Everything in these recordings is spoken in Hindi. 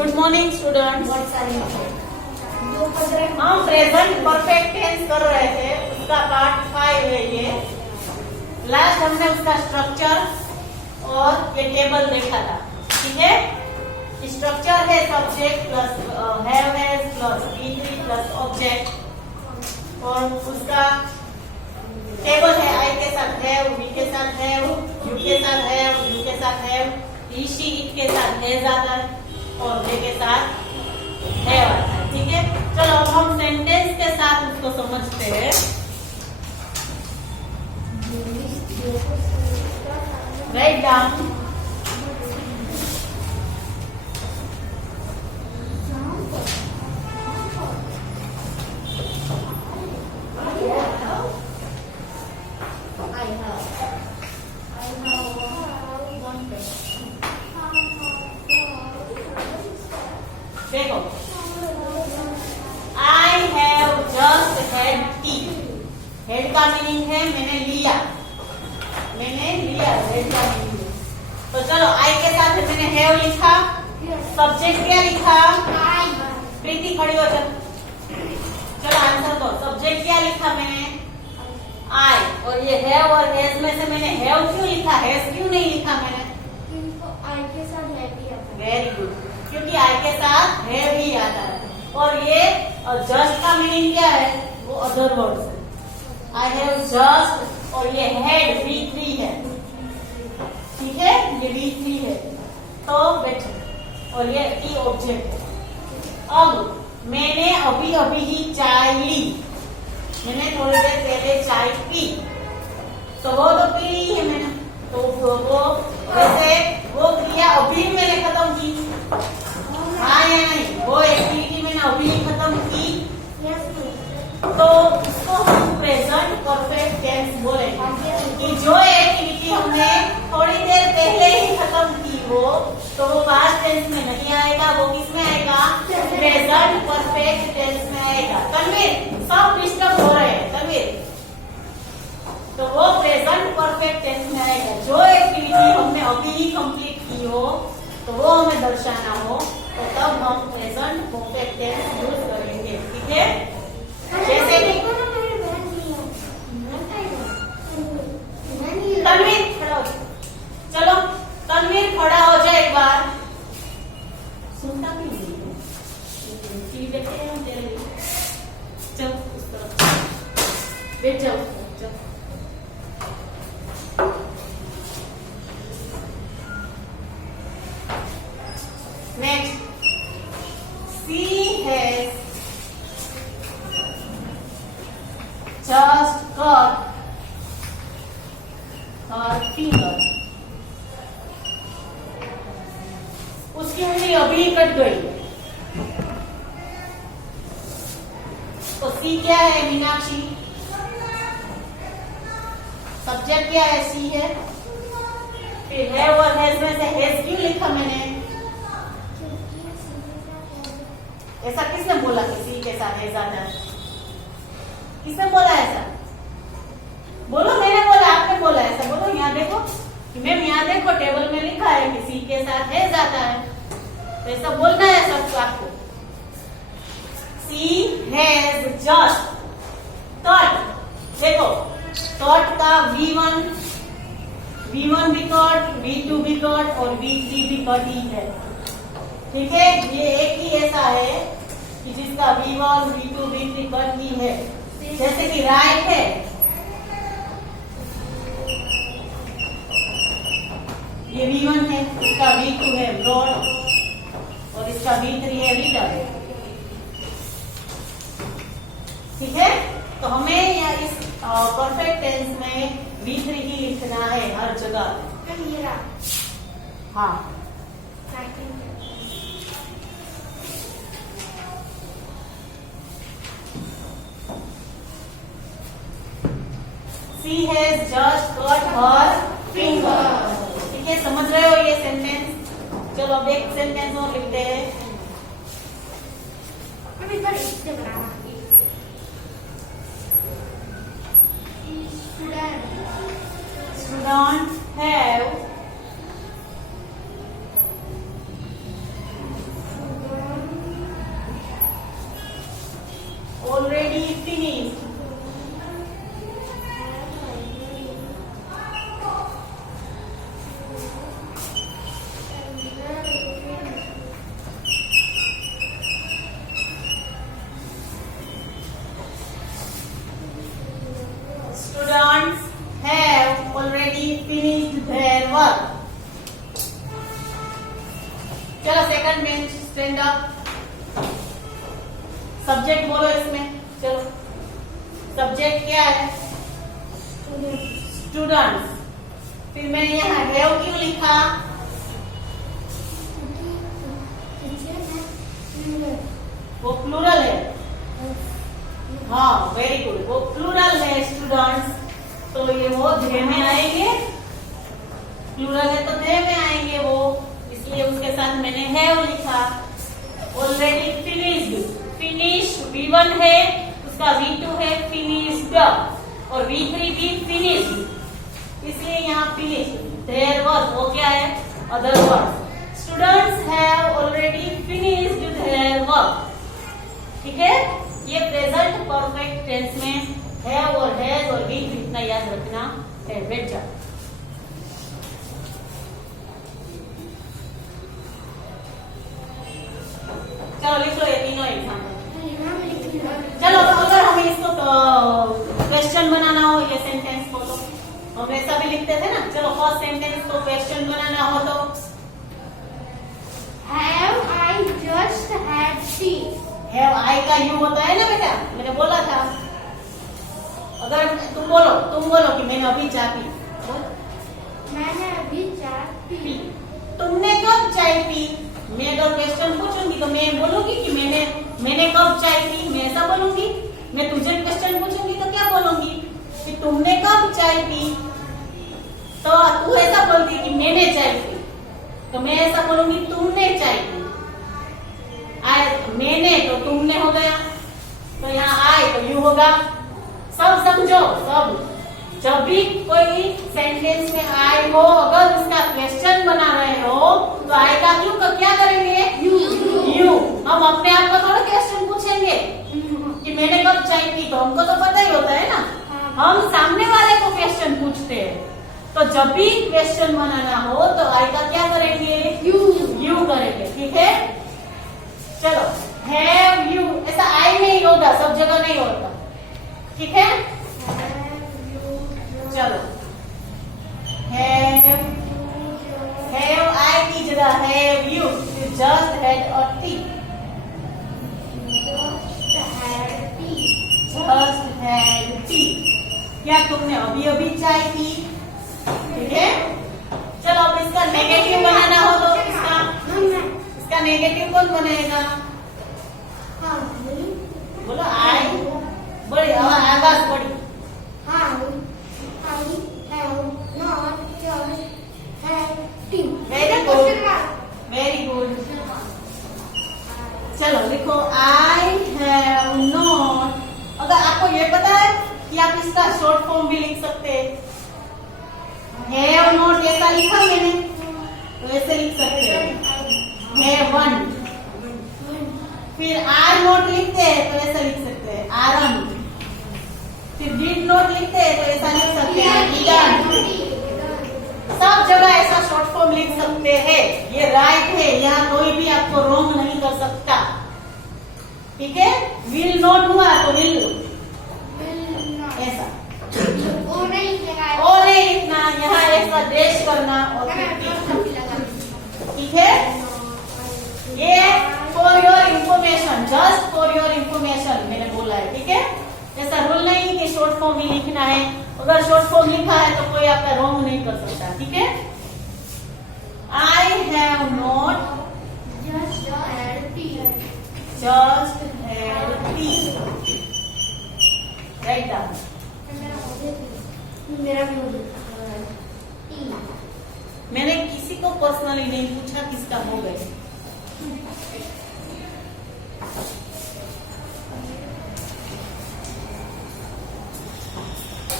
Good morning students. हम प्रेजेंट परफेक्ट टेंस कर रहे थे, उसका पार्ट 5 है ये। लास्ट हमने उसका स्ट्रक्चर और ये टेबल देखा था, ठीक है। स्ट्रक्चर है subject plus have has plus V3 plus object, और उसका टेबल है आई के साथ हैव, वी के साथ हैव, यू के साथ हैव, यू के साथ हैव, ही शी इट के साथ हैज आता है और दे के साथ हैव आता है, ठीक है। चलो अब हम सेंटेंस के साथ उसको समझते हैं। Write down. देखो, I have just had tea. Had का मीनिंग है मैंने लिया, हेड का मीनिंग है। तो चलो आई के साथ मैंने हैव लिखा, सब्जेक्ट क्या लिखा? प्रीति खड़ी हो जा, चलो आंसर दो। सब्जेक्ट क्या लिखा मैंने? आई। और ये हैव और हैज में से मैंने हैव क्यों लिखा, हैज क्यों नहीं लिखा मैंने? आई के साथ हैव भी आता है। वेरी गुड, क्योंकि आई के साथ हैव ही आता है। और ये जस्ट का मीनिंग क्या है? वो अदर वर्ड्स है। आई हैव जस्ट, और ये हैड V3 है, ठीक है, ये V3 है। तो बेटा, और ये टी ऑब्जेक्ट है। अब मैंने अभी अभी ही चाय ली, मैंने थोड़ी देर पहले चाय पी, तो वो तो पी ली है मैंने, तो वो वैसे वो क्रिया अभी मैंने खत्म की, हाँ या नहीं? वो एक्टिविटी मैंने अभी खत्म की, तो उसको हम प्रेजेंट परफेक्ट टेंस बोलेंगे कि जो एक्टिविटी हमने थोड़ी देर पहले ही खत्म की तो वो पास्ट टेंस में नहीं आएगा, वो किस में आएगा? प्रेजेंट परफेक्ट टेंस में आएगा। तनवीर, सब डिस्टर्ब हो रहे हैं तनवीर। तो वो प्रेजेंट परफेक्ट टेंस में आएगा। जो एक्टिविटी हमने अभी ही कंप्लीट की हो, तो वो हमें दर्शाना हो, तो तब हम प्रेजेंट परफेक्ट टेंस यूज करेंगे, ठीक है। जैसे कि तनवीर खड़ा हो, चलो तनवीर खड़ा हो जाए एक बार। सुनता भी नहीं टीवी देखते हैं हम तेरे लिए। चल उस तरफ बैठ जाओ, चल। Next, she has just cut her finger. उसकी उंगली अभी कट गई। तो सी क्या है मीनाक्षी? सब्जेक्ट क्या है? सी है। फिर हैव और हैज में से हैज क्यों लिखा मैंने? ऐसा किसने बोला कि सी के साथ हैज आता है? किसने बोला ऐसा? बोलो, मैंने बोला, आपने बोला ऐसा? बोलो, यहाँ देखो मैम, यहाँ देखो टेबल में लिखा है कि सी के साथ हैज आता है, तो ऐसा बोलना है सबको आपको। सी हैज जस्ट कट। देखो कट का V1 भी कट, V2 भी कट और V3 भी कट ही है, ठीक है। ये एक ही ऐसा है कि जिसका V1, V2, V3 कट ही है। जैसे कि राइट है, ये V1 है, इसका V2 है ब्रॉड और इसका V3 है रिटर्न, ठीक है। तो हमें या इस परफेक्ट टेंस में V3 ही लिखना है हर जगह। हाँ, She has just cut her finger। ठीक है, समझ रहे हो ये सेंटेंस? चलो अब एक सेंटेंस और लिखते हैं। Students have work. चलो second man stand up. Subject बोलो इसमें। चलो सब्जेक्ट क्या है? स्टूडेंट्स। फिर मैंने यहाँ हैव क्यों लिखा? वो प्लूरल है। हाँ वेरी गुड, वो प्लूरल है स्टूडेंट्स, तो ये वो ध्येय में आएंगे। प्लूरल है तो ध्येय में आएंगे वो, इसलिए उसके साथ मैंने हैव लिखा। ऑलरेडी फिनिश्ड, फिनिश V1 है, उसका V2 है फिनिश्ड, और V3 भी फिनिश्ड, इसलिए यहाँ फिनिश्ड। देयर वर्क वो क्या है? Other work. Students have already finished their work. ठीक है, ये प्रेजेंट परफेक्ट टेंस में हैव और हैज और बीन इतना याद रखना है बेटा। चलो लिख लो ये तीनों एग्जाम्पल। चलो अगर हमें इसको क्वेश्चन बनाना हो, ये सेंटेंस को तो हम ऐसा भी लिखते थे ना। चलो फर्स्ट सेंटेंस को क्वेश्चन बनाना हो तो Have I just had tea? Have I का यू होता है ना बेटा, मैंने बोला था। अगर तुम बोलो कि मैंने अभी चाय पी। मैंने अभी चाय पी। तुमने कब चाय पी? मैं अगर क्वेश्चन पूछूंगी तो मैं बोलूंगी कि मैंने कब चाय पी, मैं ऐसा बोलूंगी। मैं तुझे क्वेश्चन पूछूंगी तो क्या बोलूंगी कि तुमने कब चाय पी, तो तू ऐसा बोलती कि मैंने चाय पी, तो मैं ऐसा बोलूंगी तुमने चाय पी। मैंने तो तुमने हो गया, तो यहाँ आई तो यू होगा। सब समझो, सब जब भी कोई सेंटेंस में आई हो, अगर उसका क्वेश्चन बना रहे हो तो आई का यू का क्या करेंगे? यू। हम अपने आप को थोड़ा क्वेश्चन पूछेंगे कि मैंने कब चाय पी, तो हमको तो पता ही होता है ना। हम सामने वाले को क्वेश्चन पूछते हैं, तो जब भी क्वेश्चन बनाना हो तो आई का क्या करेंगे? यू करेंगे। ठीक है, चलो हैव यू ऐसा आई में ही होगा, सब जगह नहीं होता। ठीक है, चलो हैव आई की जगह have you, just had a T. Just had T, क्या तुमने अभी अभी चाय पी? ठीक है, चलो अब इसका नेगेटिव बनाना हो तो इसका नेगेटिव कौन बनेगा? बोलो आई बड़ी आवाज बड़ी। Very good. चलो लिखो आई हैव नॉट। अगर आपको ये पता है कि आप इसका शॉर्ट फॉर्म भी लिख सकते हैं, हैव नॉट ऐसा लिखा मैंने तो ऐसे लिख सकते हैं हैव वन। फिर आर नोट लिखते हैं तो ऐसा लिख सकते हैं आरन। फिर डिड नोट लिखते हैं तो ऐसा लिख सकते हैं डिडंट। सब जगह ऐसा शॉर्ट फॉर्म लिख सकते हैं, ये राइट है, यहाँ कोई भी आपको रॉन्ग नहीं कर सकता। ठीक है, विल नॉट हुआ तो विल ऐसा ओ नहीं लिखना, यहाँ ऐसा देश करना और ठीक है। ये for your information, just for your information मैंने बोला है। ठीक है, ऐसा रूल नहीं कि शॉर्ट फॉर्म ही लिखना है। अगर शॉर्ट फॉर्म लिखा है तो कोई आपका रॉन्ग नहीं कर सकता। ठीक है, I have not just had T. Write down. मैंने किसी को पर्सनली नहीं पूछा किसका हो गए।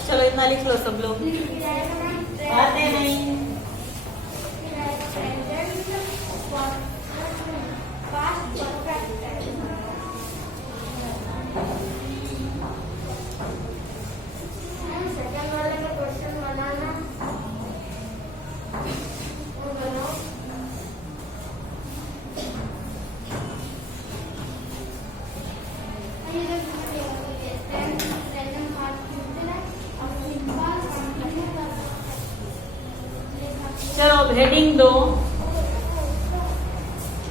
चलो इतना लिख लो सब लोग, आते नहीं। चलो हेडिंग दो,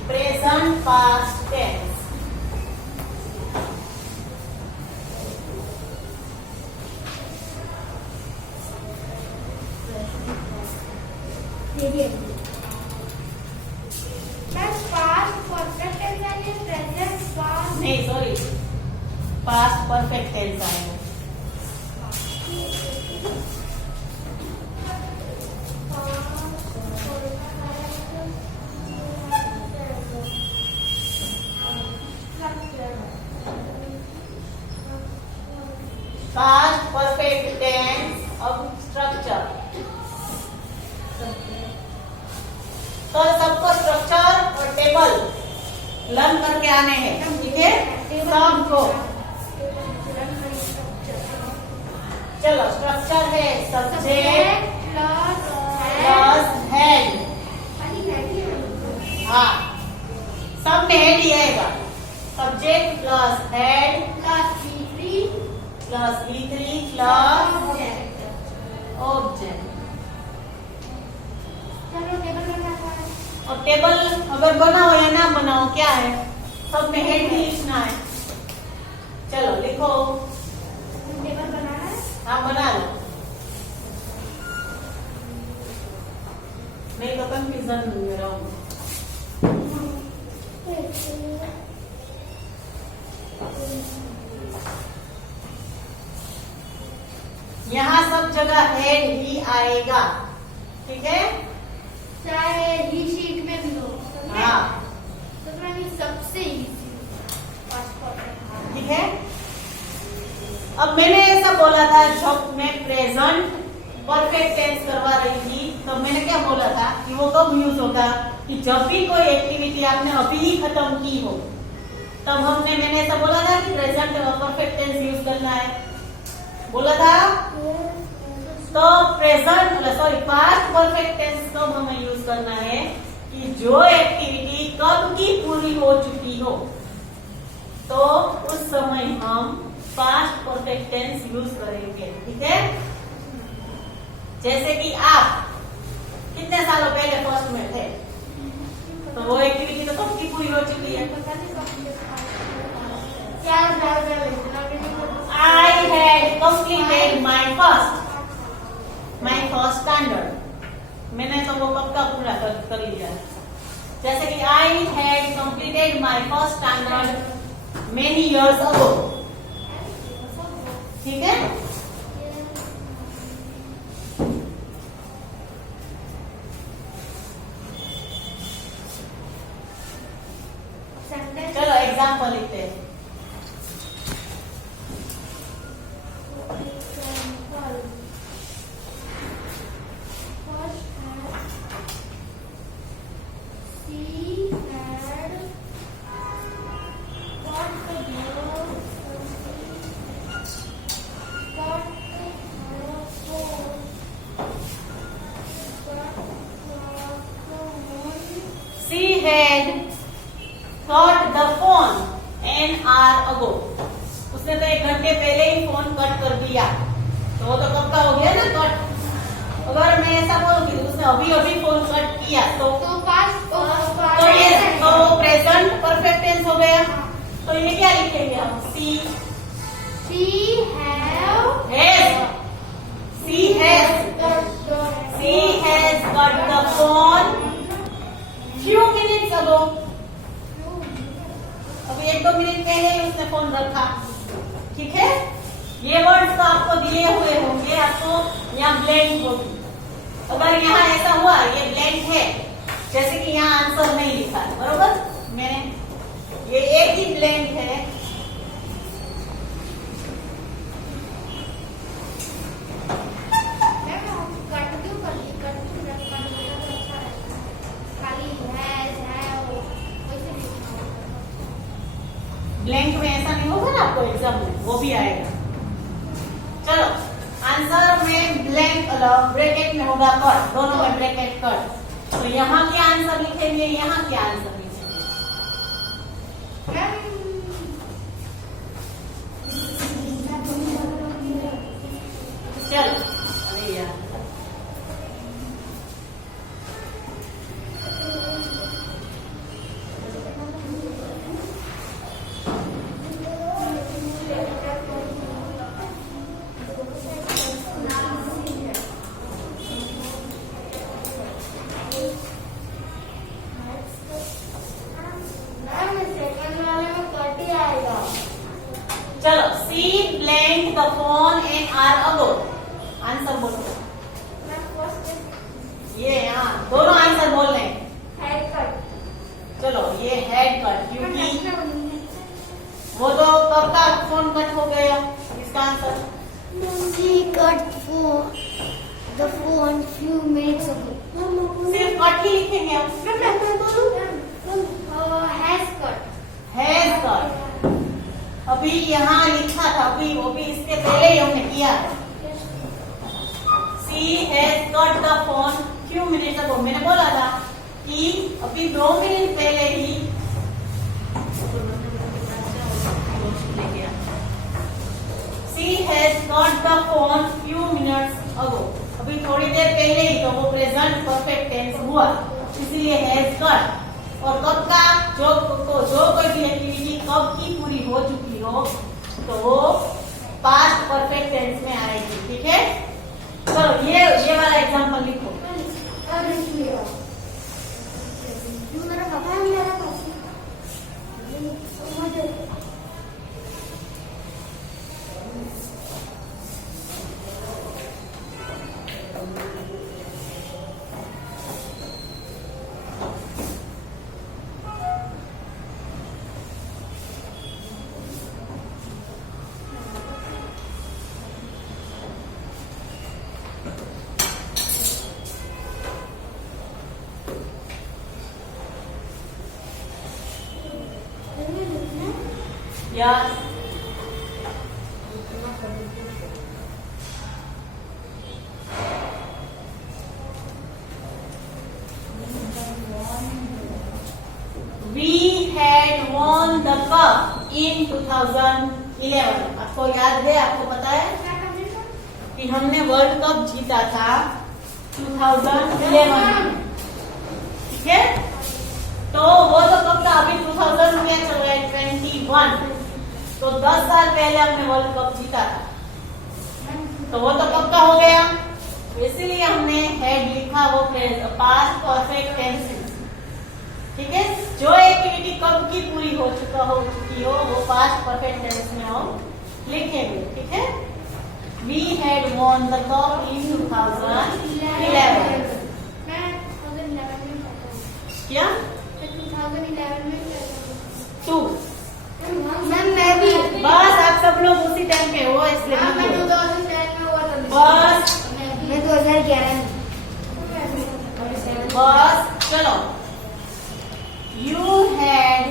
present past tense. Past perfect tense आणि present past नहीं सॉरी, पास्ट परफेक्ट टेंस आएगा। Past perfect tense of structure. तो सबको स्ट्रक्चर और टेबल लर्न करके आने हैं, ठीक है सबको। चलो स्ट्रक्चर है सब्जेक्ट प्लस हेड। हाँ सब में हेड ही आएगा, subject plus head plus V3 plus object. और टेबल अगर बनाओ या ना बनाओ क्या है, सब में हेड ही लिखना है। चलो लिखो, टेबल बनाना है। हाँ बना लो, नहीं तो कंफ्यूजन में रहूंगा। यहाँ सब जगह हेड ही आएगा, ठीक है चाहे ही शीट में भी हो। हाँ तो सबसे इजी ठीक है। अब मैंने ऐसा बोला था जब मैं प्रेजेंट परफेक्ट टेंस करवा रही थी, तो मैंने क्या बोला था कि वो कब यूज होगा, कि जब भी कोई एक्टिविटी आपने अभी ही खत्म की हो, तब मैंने ऐसा बोला था कि प्रेजेंट परफेक्ट टेंस यूज करना है, बोला था। तो present sorry past perfect tense कब हमें यूज करना है कि जो एक्टिविटी कब की पूरी हो चुकी हो, तो उस समय हम पास्ट परफेक्ट टेंस यूज करेंगे, ठीक है। जैसे कि आप कितने सालों पहले फर्स्ट में थे, तो वो एक्टिविटी तो कब की पूरी हो चुकी है। I had completed my first standard। मैंने तो वो कब का पूरा कर लिया। जैसे कि I had completed my first standard many years ago, ठीक है। चलो एग्जाम्पल लिखते हैं। She had got the phone an hour ago। उसने तो 1 घंटे पहले ही फोन कट कर दिया, तो वो तो कब का हो गया ना कट। अगर मैं ऐसा बोलूंगी तो उसने अभी अभी फोन कट किया, तो ये तो प्रेजेंट परफेक्ट टेंस हो गया। तो ये क्या लिखेंगे हम, she has got the phone few minutes ago। अभी 1-2 मिनट पहले ही उसने फोन रखा, ठीक है। ये वर्ड्स तो आपको दिए हुए होंगे, आपको यहाँ ब्लैंक होगी। अगर यहाँ ऐसा हुआ ये ब्लैंक है, जैसे कि यहाँ आंसर नहीं लिखा है, बरोबर, मैंने ये एक ही ब्लैंक है, ब्लैंक में ऐसा नहीं होगा ना आपको एग्जाम में, वो भी आएगा। चलो आंसर में ब्लैंक ब्रैकेट में होगा कट, दोनों में ब्रैकेट कट। तो यहाँ क्या आंसर लिखेंगे, यहाँ क्या आंसर लिखेंगे। चलो अरे यार दोनों आंसर बोल रहे हैं। Head cut. चलो ये हेड कट, क्योंकि वो तो कब का फोन कट हो गया, इसका answer He cut for the phone few minutes ago. सिर्फ कट ही लिखेंगे हम। Has cut. हैज कट अभी यहाँ लिखा था, अभी वो भी इसके पहले ही हमने किया है। She has cut the phone few minutes ago। मैंने बोला था कि अभी 2 मिनट पहले ही She has cut the phone few minutes ago। अभी थोड़ी देर पहले ही, तो वो प्रेजेंट परफेक्ट टेंस हुआ, इसलिए हैज कट। और कब का, जो कोई भी एक्टिविटी कब की पूरी हो चुकी हो तो वो पास्ट परफेक्ट टेंस में आएगी। ठीक है, चलो ये वाला एग्जांपल लिखो। मेरा पापा है, मेरा पापा। या We had won the cup in 2011। आपको याद है, आपको पता है कि हमने वर्ल्ड कप जीता था 2011 में। ठीक है, तो वो तो कब था, अभी 2000 क्या चल रहा है, 21, तो 10 साल पहले हमने वर्ल्ड कप जीता था, तो वो तो कब का हो गया, इसीलिए हमने हेड लिखा, वो पास्ट परफेक्ट टेंस। ठीक है, जो एक्टिविटी कब की पूरी हो चुकी हो वो पास्ट परफेक्ट टेंस में हम लिखेंगे। ठीक है, We had won the cup in 2011। क्या 2011 में 2? मैम मैं भी। बस आप सब लोग उसी टाइम पे हो, इसलिए मैं नहीं बोलो। 2010 में हुआ था। बस मैं 2011 में। बस चलो, You had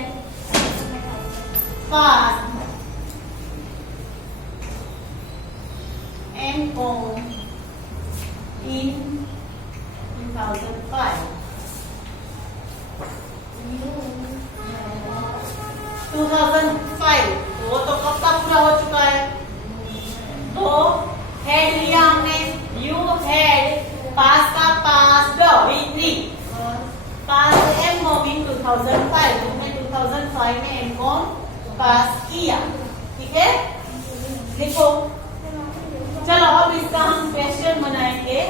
passed M.Com in 2005। 2005 वो तो कब का पूरा हो चुका है, तो हेड लिया हमने, You had पास का पास V3 पास M.Com in 2005। तुमने 2005 में M.Com पास किया। ठीक है, देखो चलो अब इसका हम क्वेश्चन बनाएंगे।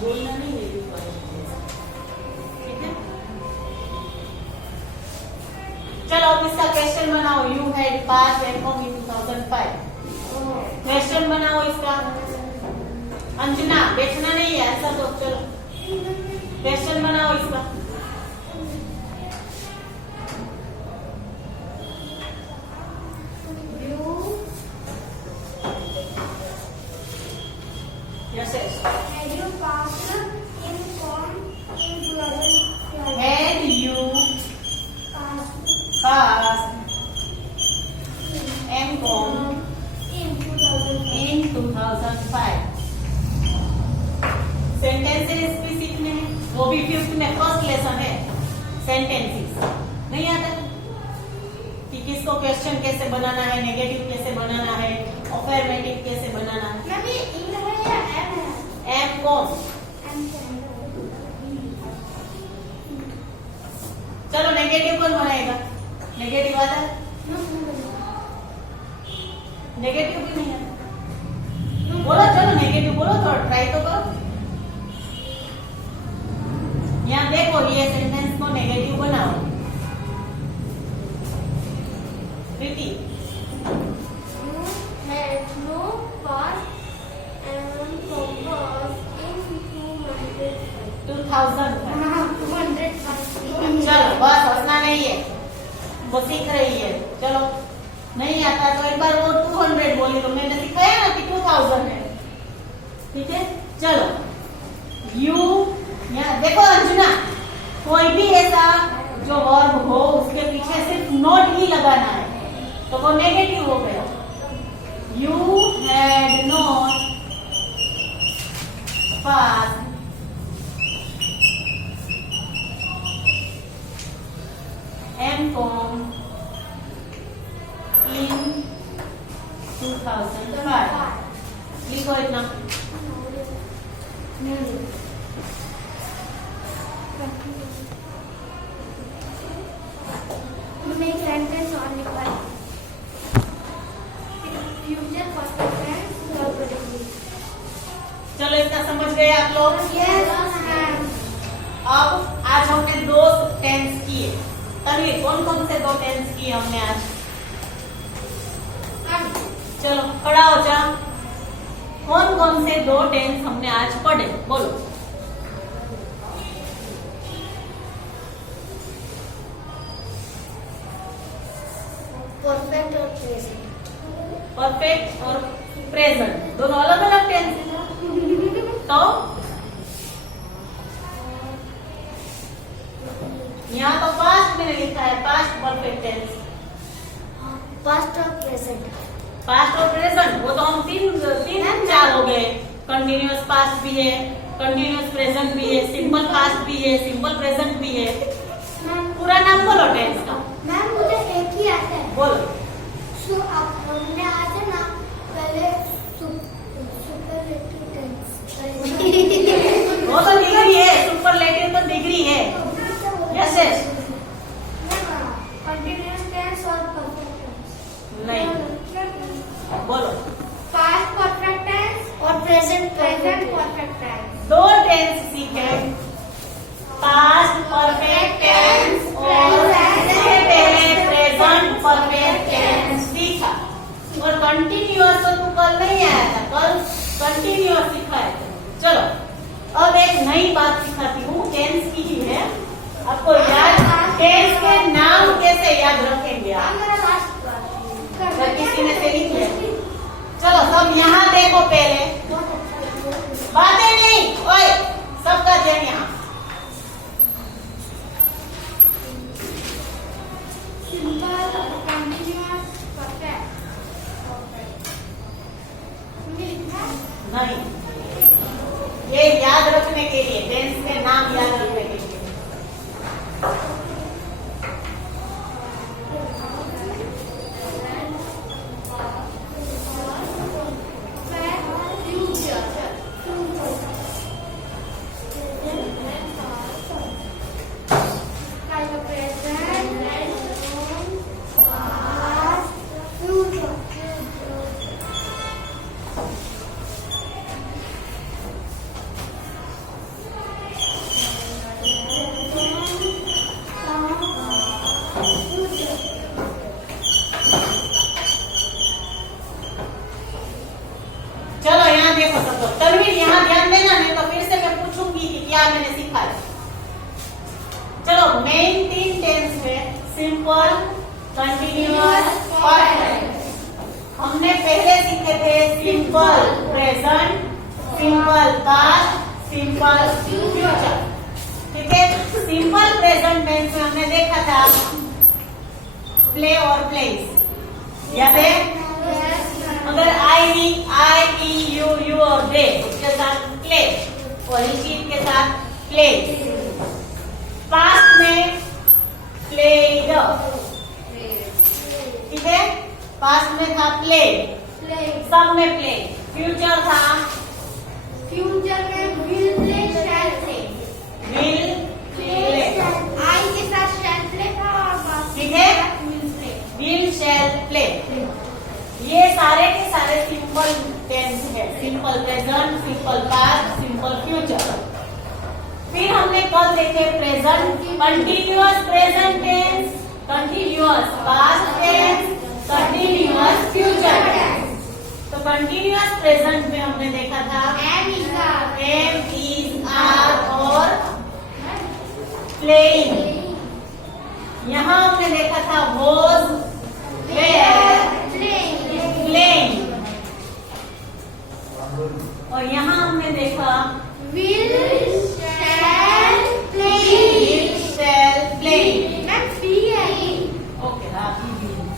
बोलना नहीं है, ठीक है, चलो अब इसका क्वेश्चन बनाओ। You had passed M.Com in 2005। Question बनाओ इसका। अंजना बैठना नहीं है, ऐसा तो चलो क्वेश्चन बनाओ इसका। Yashesh, Had you passed M.Com in 2005? had you Passed passed M.Com in 2005? in 2005। Sentences भी सीखने हैं, वो भी 5th में फर्स्ट लेसन है सेंटेंसेस। नहीं आता कि किसको क्वेश्चन कैसे बनाना है, नेगेटिव कैसे बनाना है, अफर्मेटिव कैसे बनाना है। मैम ये इन है या एम है? M.Com, चलो नेगेटिव कौन बनाएगा, नेगेटिव आता है, नेगेटिव भी नहीं आता, बोलो चलो नेगेटिव बोलो, थोड़ा ट्राई तो करो। यहाँ देखो ये सेंटेंस को नेगेटिव बनाओ। प्रीति, You had no past M.Com 1000 है। हाँ 200 चलो बस हंसना नहीं है, वो सीख रही है। चलो नहीं आता तो एक बार वो 200 बोली तो मैंने सिखाया ना कि 2000 है। ठीक है, चलो यू, यहाँ देखो अंजना, कोई भी ऐसा जो वर्ब हो उसके पीछे सिर्फ नॉट ही लगाना है, तो वो नेगेटिव हो गया। You had not pass M.Com in 2005. लिखो इतना। मैंने एक सेंटेंस और लिखा है। Future perfect tense. चलो इतना समझ गए आप लोग? Yes ma'am. अब आज हमने 2 टेंस किए। तन्वीर, कौन कौन से 2 टेंस किए हमने आज? चलो खड़ा हो जा। कौन कौन से 2 टेंस हमने आज पढ़े, बोलो। परफेक्ट और प्रेजेंट। परफेक्ट और प्रेजेंट दोनों अलग अलग टेंस है। तो यहाँ तो पास्ट मैंने लिखा है, पास्ट परफेक्ट टेंस। पास्ट और प्रेजेंट। पास्ट और प्रेजेंट वो तो हम तीन 4 हो गए। कंटिन्यूअस पास्ट भी है, कंटिन्यूअस प्रेजेंट भी है, सिंपल पास्ट भी है, सिंपल प्रेजेंट भी है। पूरा नाम बोलो टेंस का। मैम मुझे एक ही आता है। बोलो। अब हमने आज है ना पहले सुपरलेटिव टेंस। वो तो डिग्री है, सुपरलेटिव तो डिग्री है। Yes yes. कंटिन्यूअस टेंस और परफेक्ट टेंस। नहीं, बोलो। पास्ट परफेक्ट टेंस और प्रेजेंट परफेक्ट टेंस। 2 टेंस सीखे, पास्ट परफेक्ट टेंस और उससे पहले प्रेजेंट परफेक्ट टेंस सीखा। और कंटिन्यूअस तो तू कल नहीं आया था, कल कंटिन्यूअस सिखाया था। चलो अब एक नई बात सिखाती हूँ, टेंस की ही है। आपको याद, टेंस के नाम कैसे याद रखेंगे आप? अगर किसी ने से लिख लिया। चलो सब यहाँ देखो पहले, बातें नहीं, ओए सबका ध्यान यहाँ। Simple continuous perfect. नहीं, ये याद रखने के लिए, टेंस के नाम याद रखने के लिए। तन्वीर यहाँ ध्यान देना, नहीं तो फिर से मैं पूछूंगी कि क्या मैंने सिखाया। चलो मेन 3 टेंस में सिंपल, कंटिन्यूअस, परफेक्ट। हमने पहले सीखे थे simple present, simple past, simple future. ठीक है, सिंपल प्रेजेंट टेंस में हमने देखा था प्ले और प्लेस, याद है? अगर आई यू और दे के साथ प्ले और इसी के साथ प्ले। पास्ट में प्लेड, ठीक है, पास्ट में था प्ले, सब में प्ले। फ्यूचर था, फ्यूचर में will play, shall play. Will play, I के साथ शैल प्ले था और बाकी ठीक है, will play. Will shall play. ये सारे के सारे सिंपल टेंस है, simple present, simple past, simple future. फिर हमने कल देखे present, continuous present tense, continuous past tense, continuous future tense. तो कंटिन्यूअस प्रेजेंट में हमने देखा था am is am is are और playing. यहाँ हमने देखा था was were playing. और यहाँ हमने देखा Will shall play. will shall play. Ma'am be है. ओके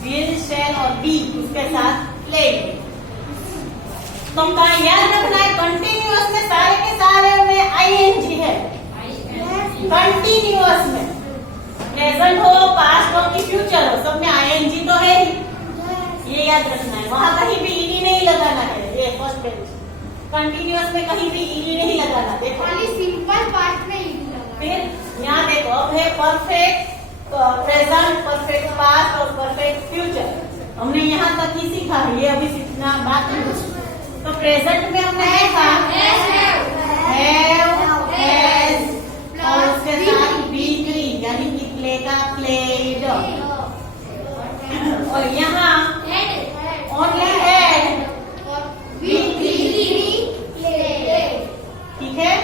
will shall और be उसके साथ play. तो हम कहा याद रखना है कंटिन्यूअस में सारे के सारे में आईएनजी है. कंटिन्यूअस में प्रेजेंट हो पास्ट हो कि फ्यूचर हो सब में आईएनजी तो है ही. ये याद रखना है. वहां कहीं भी ईडी नहीं लगाना है. ये फर्स्ट पेज कंटिन्यूअस में कहीं भी ईडी नहीं लगाना. देखो खाली सिंपल पार्ट में ही लगा. फिर यहाँ देखो अब है परफेक्ट प्रेजेंट, परफेक्ट पास्ट और परफेक्ट फ्यूचर. हमने यहाँ तक ही सीखा है. ये अभी सीखना बाकी है. तो प्रेजेंट में हमने देखा हैव, हैज और उसके साथ बी यानी कि प्ले का प्लेड. और यहाँ ओनली हैड ठीक है.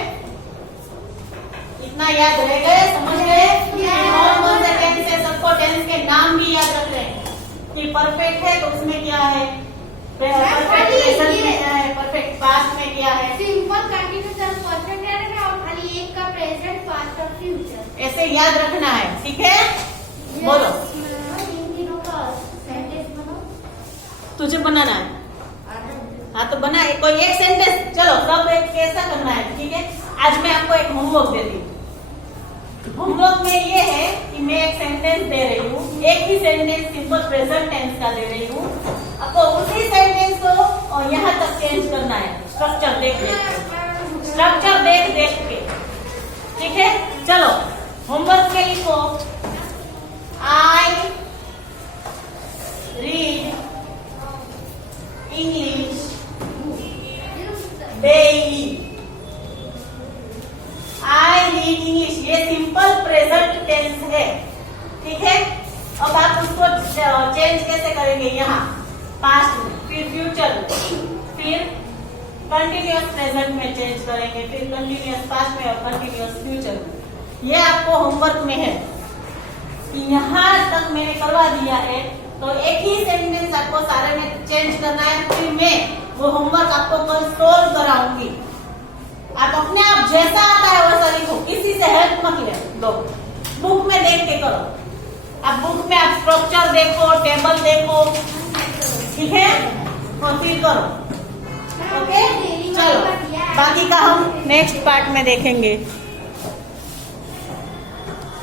इतना याद रह गए, समझ गए. कौन कौन से टेंस है सबको टेंस के नाम भी याद रख रहे हैं कि परफेक्ट है तो उसमें क्या है, परफेक्ट प्रेजेंट में क्या है, परफेक्ट पास्ट में क्या है. सिंपल कंटिन्यूस और परफेक्ट है और खाली एक का प्रेजेंट पास्ट और फ्यूचर ऐसे याद रखना है. ठीक है. बोलो इन तीनों का सेंटेंस बनाओ. तुझे बनाना है. हाँ तो बना कोई एक सेंटेंस. चलो सब एक कैसा करना है. ठीक है. आज मैं आपको एक होमवर्क देती हूँ. होमवर्क में ये है कि मैं एक सेंटेंस दे रही हूँ. एक ही सेंटेंस सिंपल प्रेजेंट टेंस का दे रही हूँ. आपको उसी सेंटेंस को और यहाँ तक चेंज करना है. स्ट्रक्चर देख देख स्ट्रक्चर देख देख के. ठीक है. चलो होमवर्क में लिखो I read English daily. I read English ये सिंपल प्रेजेंट टेंस है. ठीक है. अब आप उसको चेंज कैसे करेंगे. यहाँ पास्ट में, फिर फ्यूचर में, फिर कंटिन्यूअस प्रेजेंट में चेंज करेंगे, फिर कंटिन्यूअस पास्ट में और कंटिन्यूअस फ्यूचर में. ये आपको होमवर्क में है कि यहाँ तक मैंने करवा दिया है. तो एक ही सेंटेंस आपको सारे में चेंज करना है. फिर मैं वो होमवर्क आपको कल सोल्व कराऊंगी. आप अपने आप जैसा आता है वैसा लिखो. किसी से हेल्प मत लो. बुक में देख के करो. आप बुक में आप स्ट्रक्चर देखो, टेबल देखो. ठीक है. और फिर करो. ओके. चलो बाकी का हम नेक्स्ट पार्ट में देखेंगे.